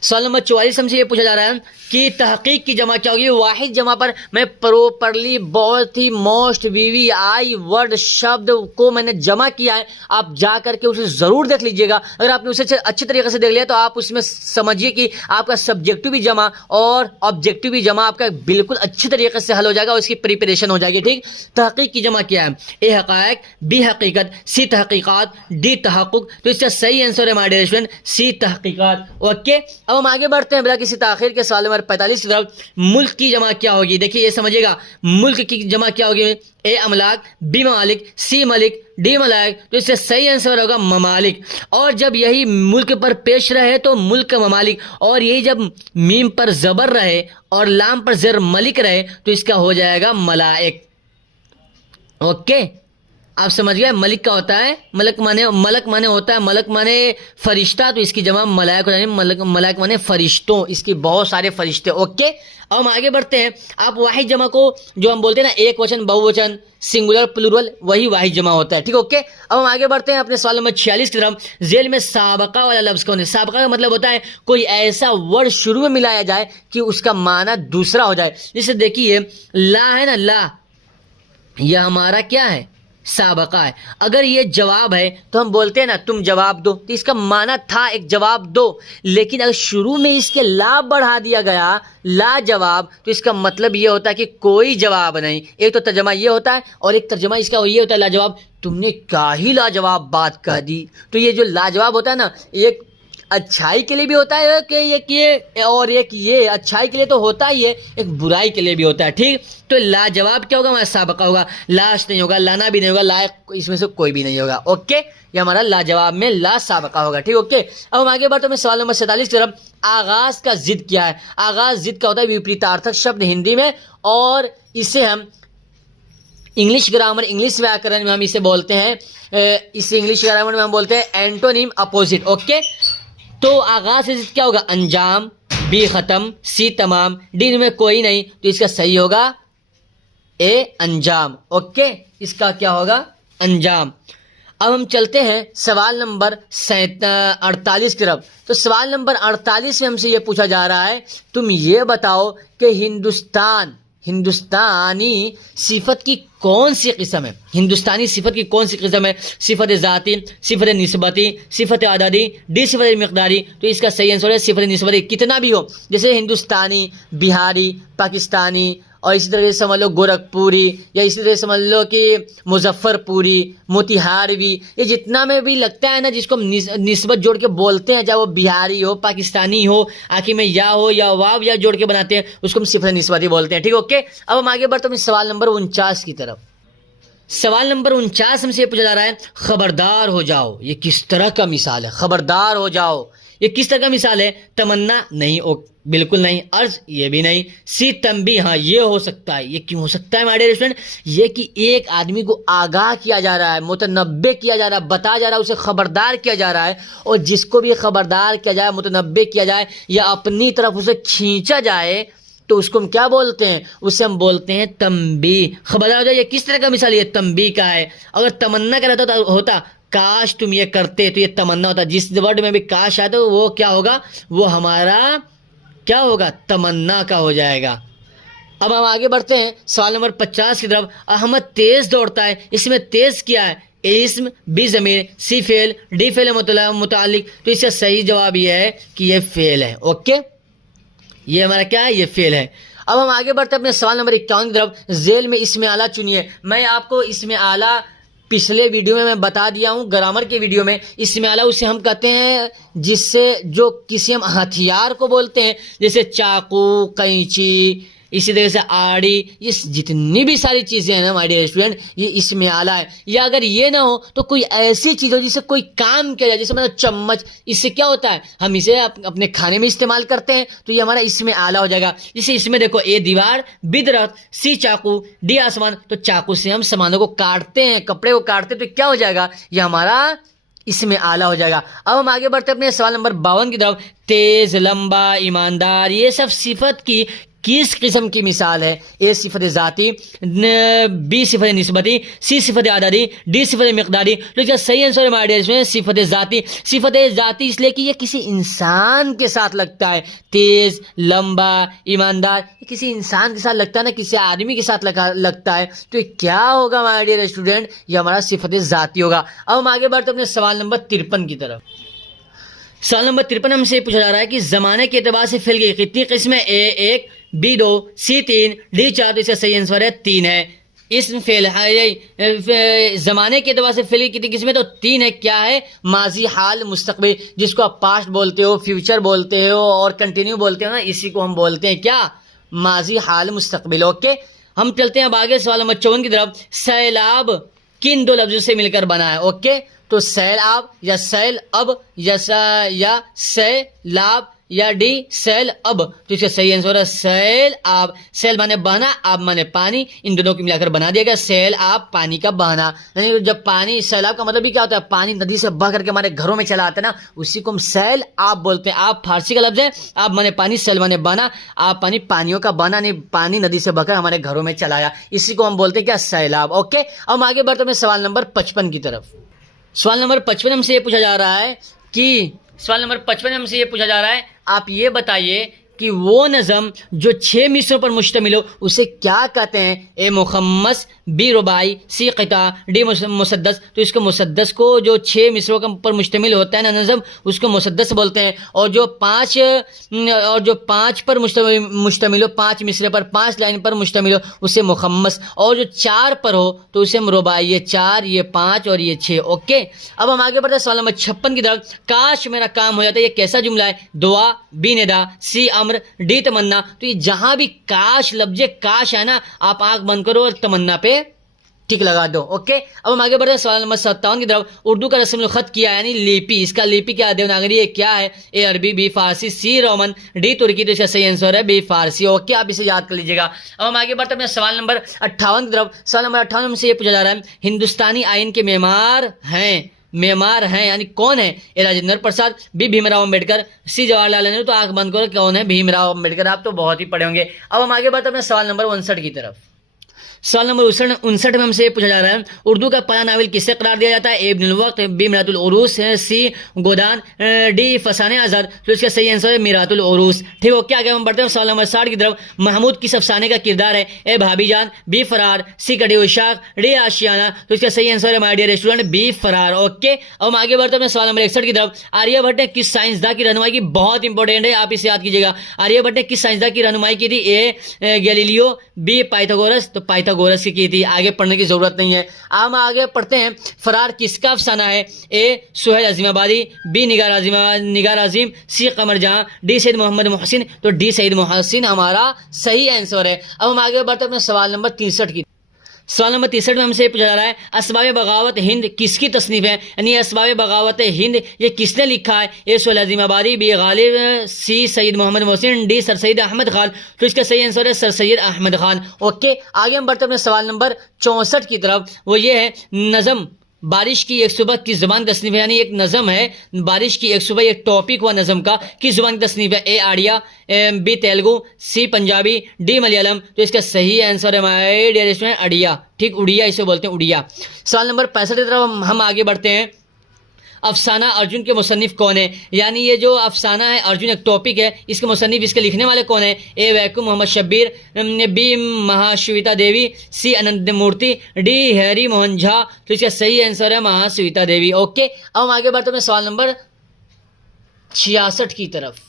सवाल नंबर 44 हमसे ये पूछा जा रहा है कि तहकीक की जमा क्या होगी? वाहिद जमा पर मैं प्रॉपरली बहुत ही मोस्ट वीवीआई वर्ड शब्द को मैंने जमा किया है। आप जा करके उसे ज़रूर देख लीजिएगा। अगर आपने उसे अच्छे तरीके से देख लिया तो आप उसमें समझिए कि आपका सब्जेक्टिव भी जमा और ऑब्जेक्टिव भी जमा आपका बिल्कुल अच्छी तरीके से हल हो जाएगा और उसकी प्रिपरेशन हो जाएगी। ठीक, तहकीक की जमा क्या है? ए हक़ाइक़, बी हकीकत, सी तहकीकात, डी तहक़्क़ुक़। तो इसका सही आंसर है माय डियर स्टूडेंट सी तहकीकात। ओके, अब हम आगे बढ़ते हैं बिना किसी ताखिर के सवाल नंबर 45 की तरफ। मुल्क की जमा क्या होगी? देखिए ये समझिएगा, मुल्क की जमा क्या होगी? ए अमलाक, बी ममालिक, सी मलिक, डी मलाइक। तो इससे सही आंसर होगा ममालिक। और जब यही मुल्क पर पेश रहे तो मुल्क ममालिक, और यही जब मीम पर जबर रहे और लाम पर जर मलिक रहे तो इसका हो जाएगा मलाइक। ओके, आप समझ गए? मलिक का होता है मलक माने होता है मलक माने फरिश्ता, तो इसकी जमा मलाइक हो जाएगी। मलाइक माने फरिश्तों, इसकी बहुत सारे फरिश्ते। ओके, अब हम आगे बढ़ते हैं। आप वाहिद जमा को जो हम बोलते हैं ना, एक वचन, बहुवचन, सिंगुलर, प्लूरल, वही वाहिद जमा होता है। ठीक, ओके। अब हम आगे बढ़ते हैं अपने सवाल नंबर 46 की तरफ। जेल में साबका वाला लफ्ज कौन है? साबका का मतलब होता है कोई ऐसा वर्ड शुरू में मिलाया जाए कि उसका माना दूसरा हो जाए। जैसे देखिए ला है ना, ला, यह हमारा क्या है? साबका है। अगर ये जवाब है तो हम बोलते हैं ना तुम जवाब दो, तो इसका माना था एक जवाब दो। लेकिन अगर शुरू में इसके ला बढ़ा दिया गया, ला जवाब, तो इसका मतलब ये होता है कि कोई जवाब नहीं। एक तो तर्जमा ये होता है और एक तर्जमा इसका ये होता है लाजवाब, तुमने क्या ही लाजवाब बात कह दी। तो ये जो लाजवाब होता है ना, एक अच्छाई के लिए भी होता है कि ये और एक ये अच्छाई के लिए तो होता ही है, एक बुराई के लिए भी होता है। ठीक, तो लाजवाब क्या होगा? हमारा साबका होगा। लाश नहीं होगा, लाना भी नहीं होगा, लायक इसमें से कोई भी नहीं होगा। ओके, ये हमारा लाजवाब में ला साबका होगा। ठीक, ओके। अब हम आगे बढ़ते हैं सवाल नंबर 47 की तरफ। आगाज का जिद क्या है? आगाज जिद का होता है विपरीतार्थक शब्द हिंदी में, और इसे हम इंग्लिश ग्रामर, इंग्लिश व्याकरण में हम इसे बोलते हैं, इसे इंग्लिश ग्रामर में हम बोलते हैं एंटोनिम, अपोजिट। ओके, तो आगाज से क्या होगा? अंजाम, बी खत्म, सी तमाम, डी में कोई नहीं, तो इसका सही होगा ए अंजाम। ओके, इसका क्या होगा? अंजाम। अब हम चलते हैं सवाल नंबर 48 की तरफ। तो सवाल नंबर 48 में हमसे ये पूछा जा रहा है, तुम ये बताओ कि हिंदुस्तानी सिफत की कौन सी किस्म है? हिंदुस्तानी सिफत की कौन सी किस्म है? सिफत ज़ाती, सिफत निस्बती, सिफत आदादी, डी सिफत मिक़दारी। तो इसका सही आंसर है सिफत निस्बती। कितना भी हो, जैसे हिंदुस्तानी, बिहारी, पाकिस्तानी, और इसी तरह से समझ लो गोरखपुरी, या इसी तरह से समझ लो कि मुजफ्फरपुरी, मोतिहारवी, ये जितना में भी लगता है ना जिसको हम निस्बत जोड़ के बोलते हैं, चाहे वो बिहारी हो, पाकिस्तानी हो, आखिर में या हो या वाव या जोड़ के बनाते हैं, उसको हम सिफत निस्बती बोलते हैं। ठीक, ओके। अब हम आगे बढ़ते हैं सवाल नंबर 49 की तरफ। सवाल नंबर 49 हमसे पूछा जा रहा है, खबरदार हो जाओ। ये किस तरह का मिसाल है? खबरदार हो जाओ, ये किस तरह का मिसाल है? तमन्ना नहीं, बिल्कुल नहीं। अर्ज, ये भी नहीं। सी तंबी, हाँ ये हो सकता है। ये क्यों हो सकता है माय डियर स्टूडेंट? ये कि एक आदमी को आगाह किया जा रहा है, मुतनब्बे किया जा रहा है, बताया जा रहा है, उसे खबरदार किया जा रहा है, और जिसको भी खबरदार किया जाए, मुतनब्बे किया जाए, या अपनी तरफ उसे खींचा जाए, तो उसको हम क्या बोलते हैं? उसे हम बोलते हैं तंबी। खबरदार हो जाए, ये किस तरह का मिसाल? ये तंबी का है। अगर तमन्ना का रहता होता काश तुम ये करते, तो ये तमन्ना होता। जिस वर्ड में भी काश आए तो वो क्या होगा, वो हमारा क्या होगा, तमन्ना का हो जाएगा। अब हम आगे बढ़ते हैं सवाल नंबर 50 की तरफ। अहमद तेज दौड़ता है, इसमें तेज क्या है, ए इस्म, बी ज़मीर, सी फेल, डी फेल मुतालिक। तो इसका सही जवाब ये है कि ये फेल है। ओके, ये हमारा क्या है, ये फेल है। अब हम आगे बढ़ते हैं अपने सवाल नंबर 51 की तरफ। जेल में इसमें आला चुनिए। मैं आपको इसमें आला पिछले वीडियो में मैं बता दिया हूँ, ग्रामर के वीडियो में। इसमें आला उसे हम कहते हैं जिससे जो किसी हम हथियार को बोलते हैं, जैसे चाकू, कैंची, इसी तरह से आड़ी, ये जितनी भी सारी चीज़ें हैं ना माय डियर स्टूडेंट, ये इसमें आला है। या अगर ये ना हो तो कोई ऐसी चीज़ हो जिससे कोई काम किया जाए, जैसे मतलब चम्मच, इससे क्या होता है, हम इसे अपने खाने में इस्तेमाल करते हैं, तो ये हमारा इसमें आला हो जाएगा। जैसे इसमें देखो, ए दीवार, बी दरख्त, सी चाकू, डी आसमान। तो चाकू से हम सामानों को काटते हैं, कपड़े को काटते हैं, तो क्या हो जाएगा, ये हमारा इसमें आला हो जाएगा। अब हम आगे बढ़ते हैं अपने सवाल नंबर 52 की तरफ। तेज, लंबा, ईमानदार, ये सब सिफत की किस किस्म की मिसाल है। ए सिफत ज़ाती, बी सिफत निस्बती, सी सिफत आददी, डी सिफत मिक़दारी। तो इसका सही आंसर है हमारे इसमें सिफत ज़ाती। सिफत ज़ाती इसलिए कि ये किसी इंसान के साथ लगता है। तेज, लंबा, ईमानदार, किसी इंसान के साथ लगता है ना, किसी आदमी के साथ लगता है, तो ये क्या होगा हमारे डियर स्टूडेंट, ये हमारा सिफत ज़ाती होगा। अब हम आगे बढ़ते अपने सवाल नंबर 53 की तरफ। सवाल नंबर 53 हमसे पूछा जा रहा है कि ज़माने के एतबार से फेल की कितनी किस्में, ए 1, बी 2, सी 3, डी 4। तो इसका सही आंसर है 3 है। इसम फेल है, ज़माने के एतबार से फेल की कितनी किस्में, तो 3 है। क्या है, माजी, हाल, मुस्तकबिल, जिसको आप पास्ट बोलते हो, फ्यूचर बोलते हो और कंटिन्यू बोलते हो ना, इसी को हम बोलते हैं क्या, माजी, हाल, मुस्तकबिल। ओके, हम चलते हैं अब आगे सवाल नंबर 54 की तरफ। सैलाब किन दो लफ्जों से मिलकर बना है। ओके, तो सैलाब या सैल अब या सैलाब या डी सैल अब। तो इसका सही आंसर है सैल आब। सैल माने बहना, आब माने पानी, इन दोनों को मिलाकर बना दिया गया सैल आब, पानी का बहना। यानी जब पानी, सैलाब का मतलब भी क्या होता है, पानी नदी से बह करके हमारे घरों में चला आता है ना, उसी को हम सैल आब बोलते हैं। आब फारसी का लफ्ज है, आब माने पानी, सैल माने बहना, आब पानी, पानियों का बहना, नहीं पानी नदी से बहकर हमारे घरों में चलाया, इसी को हम बोलते हैं क्या, सैलाब। ओके, अब आगे बढ़ते हैं सवाल नंबर 55 की तरफ। सवाल नंबर 55 हमसे ये पूछा जा रहा है कि आप ये बताइए कि वो नज़म जो 6 मिसरों पर मुश्तमिल हो उसे क्या कहते हैं। ए मुखम्मस, बी रुबाई, सी क़िता, डी मुसद्दस। तो इसको मुसद्दस को, जो 6 मिसरों पर मुश्तमिल होता है ना नज़म, उसको मुसद्दस बोलते हैं। और जो 5 पर मुश्तमिल हो, 5 मिसरे पर, 5 लाइन पर मुश्तमिल हो, उसे मुखम्मस। और जो 4 पर हो तो उसे हम रुबाई, ये 4, ये 5 और ये 6। ओके, अब हम आगे बढ़ते हैं सवाल नंबर 56 की तरफ। काश मेरा काम हो जाता है, ये कैसा जुमला है। दुआ, बी निदा, सी डी तमन्ना। तो ये जहां भी काश लफ्ज़ काश है ना, आप आंख बंद करो और तमन्ना पे टिक लगा दो। ओके, अब हम आगे बढ़े सवाल नंबर 57 की तरफ। उर्दू का रस्म ख़त किया यानी लिपि, इसका लिपि क्या, देवनागरी क्या है। ए अरबी, बी फारसी, सी रोमन, डी तुर्की। तो इसका सही आंसर है बी फारसी। ओके, आप इसे याद कर लीजिएगा। अब हम आगे बढ़ते हैं सवाल नंबर 58 की तरफ। सवाल नंबर 58 में से ये पूछा जा रहा है, हिंदुस्तानी आइन के मेमार हैं यानी कौन है। ए राजेंद्र प्रसाद, बी भीमराव अम्बेडकर, सी जवाहरलाल नेहरू। तो आंख बंद करो, कौन है, भीमराव अम्बेडकर। आप तो बहुत ही पढ़े होंगे। अब हम आगे बढ़ते हैं सवाल नंबर 59 की तरफ। सवाल नंबर 59 में हमसे पूछा जा रहा है, उर्दू का पहला नावल किससे करार दिया जाता है। ए इब्नुल वक्त, बी मिरातुल उरूस, सी गोदान, डी फसाने आज़ाद। तो इसका सही आंसर है मिरातुल उरूस। ठीक हो, क्या आगे हम बढ़ते हैं सवाल नंबर 60 की तरफ। महमूद किस अफसाने का किरदार है। ए भाभीजान, बी फरार, सी कटी हुई शाख, डी आशियाना। तो इसका सही आंसर है माय डियर स्टूडेंट बी फरार। ओके, अब हम आगे बढ़ते हैं सवाल नंबर 61 की तरफ। आर्यभट्ट ने किस साइंसदान की रहनुमाई की, बहुत इंपॉर्टेंट है, आप इसे याद कीजिएगा। आर्यभट्ट ने किस साइंसदान की रहनुमाई की थी। A Galileo, B Pythagoras. तो पाइथागोरस की थी, आगे पढ़ने की जरूरत नहीं है। हम आगे पढ़ते हैं, फरार किसका अफसाना है। ए सुहेल अजीमाबादी, बी निगार आजिम, सी कमर जहां, डी सैयद मोहम्मद मोहसिन। तो डी सैयद मोहसिन हमारा सही आंसर है। अब हम आगे बढ़ते हैं सवाल नंबर 63 की। सवाल नंबर 63 में हमसे पूछा जा रहा है, असबाब बगावत हिंद किसकी तसनीफ है। यानी असबाब बगावत हिंद ये किसने लिखा है। ए सुहेल अजीमाबादी, बी गालिब, सी सैयद मोहम्मद मोहसिन, डी सर सैयद अहमद खान। तो इसका सही आंसर है सर सैयद अहमद खान। ओके, आगे हम बढ़ते हैं सवाल नंबर 64 की तरफ। वो ये है, नज़म बारिश की एक सुबह किस ज़बान की तसनीफ है, यानी एक नज़म है बारिश की एक सुबह, एक टॉपिक हुआ नज़म का, किस ज़ुबान की तसनीफ है? ए आड़िया, बी तेलुगु, सी पंजाबी, डी मलयालम। तो इसका सही आंसर है माय डियर स्टूडेंट अड़िया, ठीक, उड़िया इसे बोलते हैं, उड़िया। सवाल नंबर 65 की तरफ हम आगे बढ़ते हैं। अफसाना अर्जुन के मुसन्निफ कौन है, यानी ये जो अफसाना है अर्जुन एक टॉपिक है, इसके मुसन्निफ इसके लिखने वाले कौन है? ए वैकुम मोहम्मद शब्बीर, बी महाश्वेता देवी, सी अनंत मूर्ति, डी हैरी मोहन झा। तो इसका सही आंसर है महाश्वेता देवी। ओके, अब हम आगे बढ़ते हैं सवाल नंबर 66 की तरफ।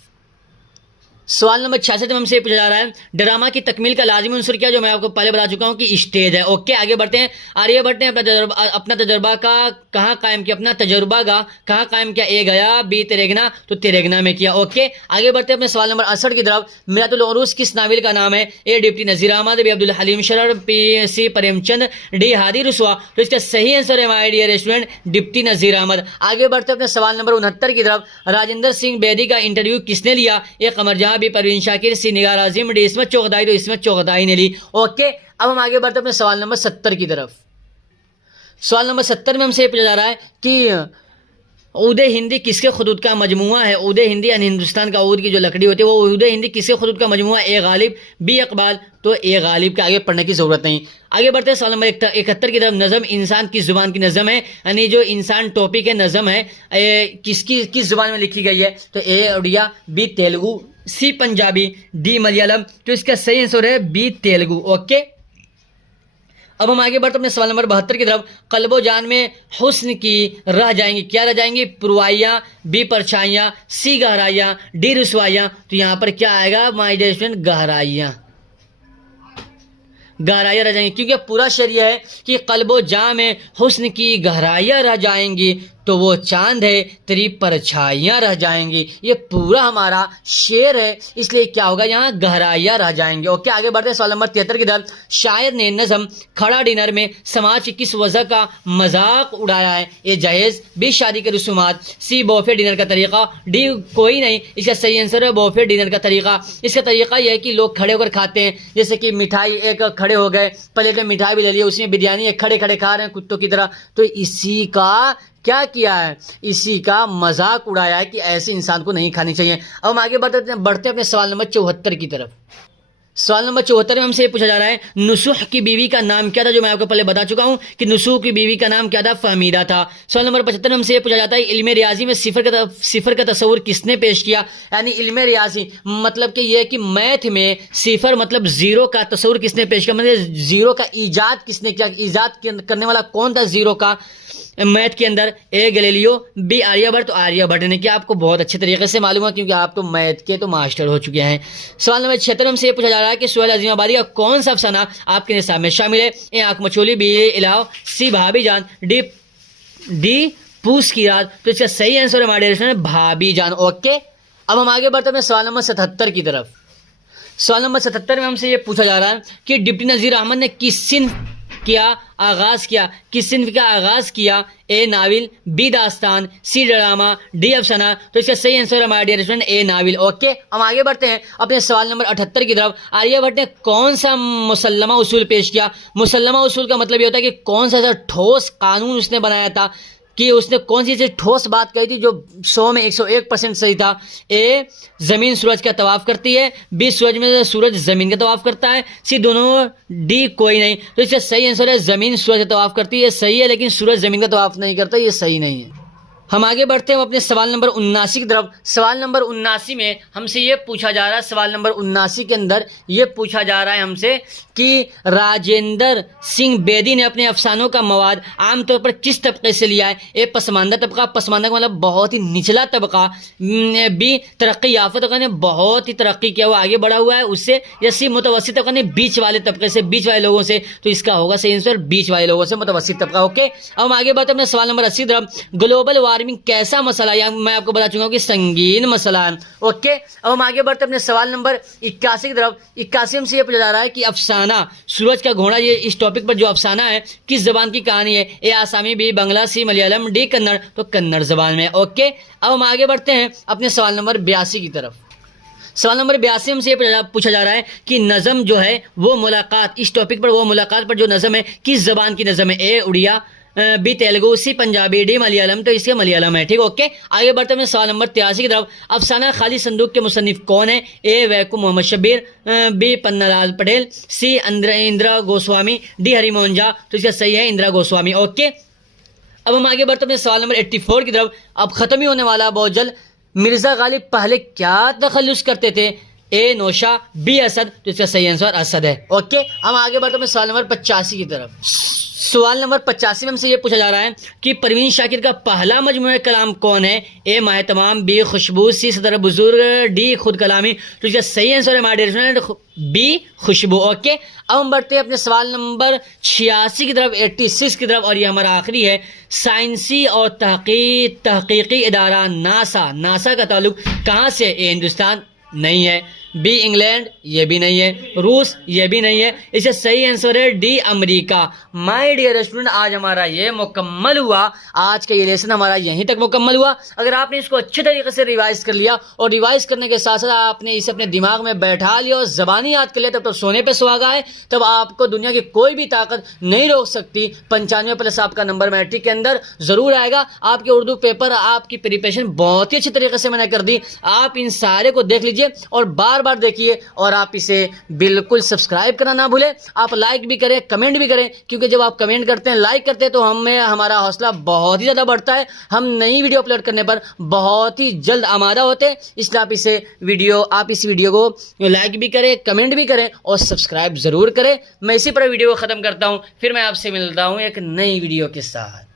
सवाल नंबर 66 में हमसे पूछा जा रहा है ड्रामा की तकमील का लाजिमी उनसर क्या, जो मैं आपको पहले बता चुका हूं कि स्टेज है। ओके, आगे बढ़ते हैं। आर्यभट्ट ने अपना तजर्बा का कहाँ कायम किया, अपना तजर्बा का कहाँ कायम किया? ए गया, बी तेरेगना, तो तेरेगना में किया। ओके, आगे बढ़ते हैं अपने सवाल नंबर 68 की तरफ। मिरातुल उरूस किस नाविल का नाम है? A deputy Nazir Ahmad, B Abdul Halim Sharar, P C Premchand, D Hadi Ruswa. तो इसका सही आंसर है my dear student deputy Nazir Ahmad. आगे बढ़ते हैं अपने सवाल नंबर 69 की तरफ। राजेंद्र सिंह बेदी का इंटरव्यू किसने लिया? ए कमर जहां, बी परवीन शाकिर, सी निगार आजिम, डी इसमें चौगदाई, तो इसमें चौगदाई ने ली। ओके, अब हम आगे बढ़ते हैं अपने सवाल नंबर 70 की तरफ। सवाल नंबर 70 में हमसे पूछा जा रहा है कि उदय हिंदी किसके खुदूद का मजमुआ है? उदय हिंदी यानी हिंदुस्तान का ऊद की जो लकड़ी होती है वो उदय हिंदी किसके खुदूद का मजमुआ? ए गालिब, बी इकबाल, तो ए गालिब के आगे पढ़ने की जरूरत नहीं। आगे बढ़ते हैं सवाल नंबर 71 की तरफ। नज़म इंसान किस जुबान की नज़म है, यानी जो इंसान टॉपिक है नज़म है किस जुबान में लिखी गई है? तो ए उड़िया, बी तेलुगु, सी पंजाबी, डी मलयालम। तो इसका सही आंसर है बी तेलुगु। ओके, अब हम आगे बढ़ते अपने सवाल नंबर 72 की तरफ। कल्बो जान में हुस्न की रह जाएंगी, क्या रह जाएंगी? पुरवाइयाँ, बी परछाइयाँ, सी गहराइयाँ, डी रुसवाइयाँ। तो यहाँ पर क्या आएगा माय डियर स्टूडेंट? गहराइयाँ, गहराइयाँ रह जाएंगी, क्योंकि पूरा शेर यह है कि कल्बो जां में हुस्न की गहराइयाँ रह जाएंगी, तो वो चांद है तेरी परछाइयाँ रह जाएंगी। ये पूरा हमारा शेर है, इसलिए क्या होगा यहाँ? गहराइयाँ रह जाएंगे। ओके, आगे बढ़ते हैं सवाल नंबर 73 की तरफ। शायर ने नज़म खड़ा डिनर में समाज की किस वजह का मजाक उड़ाया है? ए जहेज, बी शादी के रसूमात, सी बॉफे डिनर का तरीका, डी कोई नहीं। इसका सही आंसर है बॉफे डिनर का तरीका। इसका तरीका यह है कि लोग खड़े होकर खाते हैं, जैसे कि मिठाई एक खड़े हो गए, प्लेट में मिठाई भी ले लिया, उसमें बिरयानी एक खड़े खड़े खा रहे हैं कुत्तों की तरह। तो इसी का क्या किया है? इसी का मजाक उड़ाया है कि ऐसे इंसान को नहीं खानी चाहिए। अब हम आगे बढ़ते हैं अपने सवाल नंबर 74 की तरफ। सवाल नंबर 74 में हमसे पूछा जा रहा है नुसूह की बीवी का नाम क्या था, जो मैं आपको पहले बता चुका हूं कि नुसूह की बीवी का नाम क्या था? फहमीदा था। सवाल नंबर 75 में हमसे पूछा जाता है इल्मे रियाजी में सिफर का तस्वुर किसने पेश किया? यानी इल्मे रियाजी मतलब कि यह कि मैथ में सिफर मतलब जीरो का तस्वुर किसने पेश किया, मतलब जीरो का ईजाद किसने किया? ईजाद करने वाला कौन था जीरो का मैथ के अंदर? A Galileo, B Aryabhata. तो आर्यभट्ट ने किया, आपको बहुत अच्छे तरीके से मालूम है क्योंकि आप तो मैथ के तो मास्टर हो चुके हैं। सवाल नंबर 76 से पूछा जा रहा है कि सुहेल अजीमाबादी का कौन सा अफसाना आपके निसाब में शामिल है? ए आंख मचोली, बी इलाव, सी भाभी जान, डी पूस की रात। तो इसका सही आंसर है भाभी जान। ओके, अब हम आगे बढ़ते हैं सवाल नंबर 77 की तरफ। सवाल नंबर 77 में हमसे ये पूछा जा रहा है कि डिप्टी नजीर अहमद ने किस सिंफ का आगाज किया? ए नाविल, बी दास्तान, सी ड्रामा, डी अफसाना। तो इसका सही आंसर है हमारे डियर स्टूडेंट ए नाविल। ओके, हम आगे बढ़ते हैं अपने सवाल नंबर 78 की तरफ। आर्यभट्ट ने कौन सा मुसल्लमा उसूल पेश किया? मुसल्लमा उसूल का मतलब ये होता है कि कौन सा ऐसा ठोस कानून उसने बनाया था, कि उसने कौन सी ठोस बात कही थी जो 100 में 101% सही था। ए जमीन सूरज का तवाफ करती है, बी सूरज में सूरज जमीन का तवाफ करता है, सी दोनों, डी कोई नहीं। तो इसका सही आंसर है जमीन सूरज का तवाफ करती है, सही है, लेकिन सूरज जमीन का तवाफ नहीं करता, ये सही नहीं है। हम आगे बढ़ते हैं अपने सवाल नंबर 79 की तरफ। सवाल नंबर 79 में हमसे ये पूछा जा रहा है, सवाल नंबर 79 के अंदर ये पूछा जा रहा है हमसे कि राजेंद्र सिंह बेदी ने अपने अफसानों का मवाद आमतौर पर किस तबके से लिया है? ए पसमानदा तबका, पसमानदा का मतलब बहुत ही निचला तबका, बी तरक्की याफ्ता तबका ने बहुत ही तरक्की किया हुआ आगे बढ़ा हुआ है उससे, या सी मुतवस्सित तबका ने बीच वाले तबके से, बीच वाले लोगों से। तो इसका होगा सही आंसर बीच वाले लोगों से, मुतवस्सित तबका। ओके, अब हम आगे बढ़ते हैं अपने सवाल नंबर 80 तरफ। ग्लोबल वार्मिंग कैसा मसला है? मैं आपको बता चुका हूं कि संगीन मसला है। ओके, अब हम आगे बढ़ते हैं अपने सवाल नंबर 81 की तरफ। 81 से ये पूछा जा रहा है कि अफसाना सूरज का घोड़ा, ये इस टॉपिक पर जो अफसाना है किस जबान की कहानी है? ए आसामी, बी बंगला, सी मलयालम, डी कन्नड़। तो कन्नड़ जबान में। ओके, अब हम आगे बढ़ते हैं अपने सवाल नंबर 82 की तरफ। सवाल नंबर 82 में से पूछा जा रहा है कि नज़म जो है वो मुलाकात, इस टॉपिक पर वो मुलाकात पर जो नज़म है किस जबान की नज़म है? ए उड़िया, बी तेलुगु, सी पंजाबी, डी मलयालम, तो इसके मलयालम है। ठीक, ओके। आगे बढ़ते हैं सवाल नंबर 83 की तरफ। अफसाना खाली संदूक के मुसन्निफ कौन है? ए वैकुम मोहम्मद शब्बीर, बी पन्नालाल पटेल, सी इंदिरा गोस्वामी, डी हरिमोहन झा, तो इसका सही है इंदिरा गोस्वामी। ओके, अब हम आगे बढ़ते हैं सवाल नंबर 84 की तरफ। अब खत्म ही होने वाला बहुत जल्द। मिर्जा गालिब पहले क्या तखल्लुस करते थे? ए नौशा, बी असद, तो इसका सही आंसर असद है। ओके, हम आगे बढ़ते हैं सवाल नंबर 85 की तरफ। सवाल नंबर 85 में हमसे ये पूछा जा रहा है कि परवीन शाकिर का पहला मजमूआ कलाम कौन है? ए माह तमाम, बी खुशबू, सी सदर बुजुर्ग, डी खुद कलामी, तो इसका सही आंसर है my dear friend B Khushboo. Okay, अब हम बढ़ते हैं अपने सवाल नंबर 86 की तरफ, 86 की तरफ, और ये हमारा आखिरी है। साइंसी और तहकीकी इदारा नासा, नासा का ताल्लुक कहाँ से? ए हिंदुस्तान, नहीं है, बी इंग्लैंड, ये भी नहीं है, रूस, ये भी नहीं है, इससे सही आंसर है D America. My dear student, आज हमारा ये मुकम्मल हुआ, आज का ये लेसन हमारा यहीं तक मुकम्मल हुआ। अगर आपने इसको अच्छे तरीके से रिवाइज कर लिया और रिवाइज करने के साथ साथ आपने इसे अपने दिमाग में बैठा लिया और ज़बानी याद कर लिया, तब सोने पे सुहागा है, तब आपको दुनिया की कोई भी ताकत नहीं रोक सकती। 95+ आपका नंबर मैट्रिक के अंदर ज़रूर आएगा। आपके उर्दू पेपर, आपकी प्रिपरेशन बहुत ही अच्छी तरीके से मैंने कर दी। आप इन सारे को देख लीजिए और बार देखिए, और आप इसे बिल्कुल सब्सक्राइब करना ना भूलें। आप लाइक भी करें, कमेंट भी करें, क्योंकि जब आप कमेंट करते हैं, लाइक करते हैं, तो हमारा हौसला बहुत ही ज़्यादा बढ़ता है। हम नई वीडियो अपलोड करने पर बहुत ही जल्द आमादा होते हैं। इसलिए आप इस वीडियो को लाइक भी करें, कमेंट भी करें और सब्सक्राइब ज़रूर करें। मैं इसी पर वीडियो को ख़त्म करता हूँ, फिर मैं आपसे मिलता हूँ एक नई वीडियो के साथ।